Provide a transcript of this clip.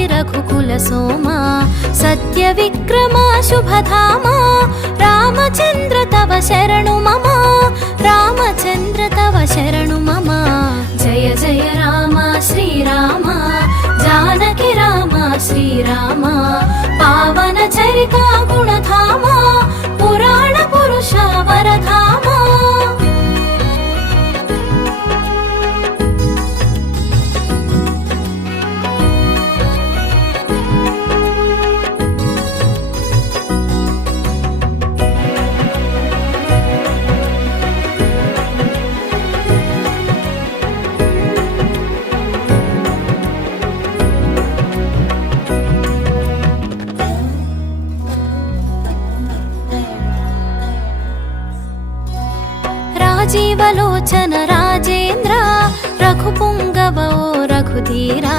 चक्रवर्ति रघुकुल सोमा सत्य विक्रमा शुभधामा रामचंद्र तव शरणु मम रामचंद्र तव शरणु मम जय जय राम श्रीराम जानकी राम श्रीराम पावन चरिता गुणधामा पुराण पुरुषा वरधामा राजीवलोचन राजेन्द्र रघुपुङ्गवो रघुधीरा